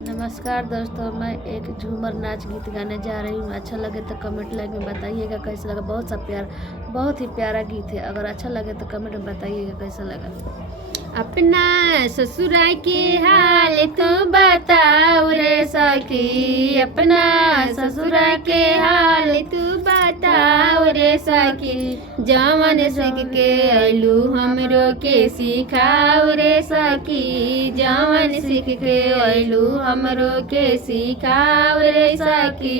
नमस्कार दोस्तों, मैं एक झूमर नाच गीत गाने जा रही हूँ। अच्छा लगे तो कमेंट लाइन में बताइएगा कैसा लगा। बहुत ही प्यारा गीत है। अगर अच्छा लगे तो कमेंट में बताइएगा कैसा लगा। अपना ससुरा के हाल तू बताओ रे सखी। अपना ससुरा के हाल तू बताओ रे सखी। जवन सीख के अइलू हमरो के सिखाओ रे सखी। जवन सीख के अइलू हमरो के सिखाओ रे सखी।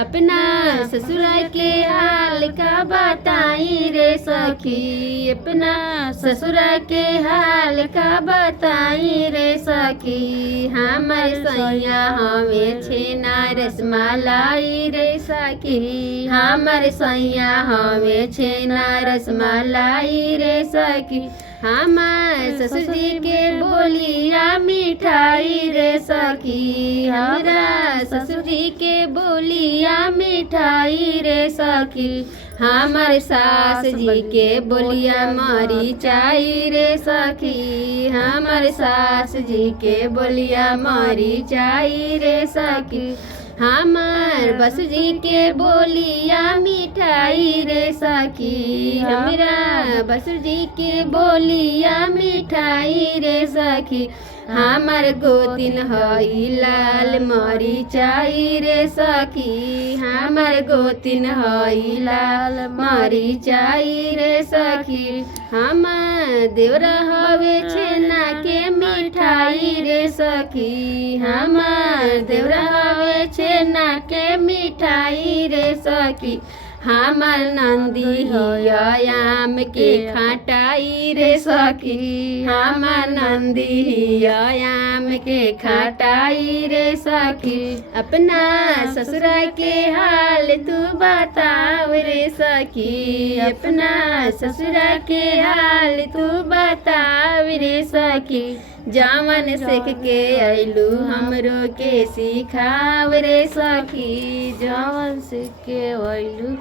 अपना ससुरा के हाल का बताई रे सखी। अपना ससुरा के हाल का बताई रे सखी। हमर सैया हमें छेना रसमलाई रे सखी। हमर सैया हमें छेना रसमलाई रे सखी। हमार ससुर जी के बोलिया मिठाई रे सखी। हमरा ससुर जी के बोलिया मिठाई रे सखी। हमार सास जी के बोलिया मरीचाई रे सखी। हमार सास जी के बोलिया मरीचाई रे सखी। हमार बसु जी के बोलिया मिठाई रे सखी। हमरा बसु जी के बोलिया मिठाई रे सखी। हमार गोतिन हई लाल मरीचाई रे सखी। हमार गोतिन हई लाल मरीचाई रे सखी। हमार देवरा हवे छेना के मिठाई रे सखी। हमार देवरा हवे छेना के मिठाई रे सखी। हमार नंदी हिय आम के खटाई रे सखी। हमार नंदी हिय आम के खटाई रे सखी। अपना ससुरा के हाल तू बताओ रे सखी। अपना ससुरा के हाल तू बताओ रे सखी। जवन सीख के अइलू हमरो के सिखाव रे सखी। जवन सीख के अइलू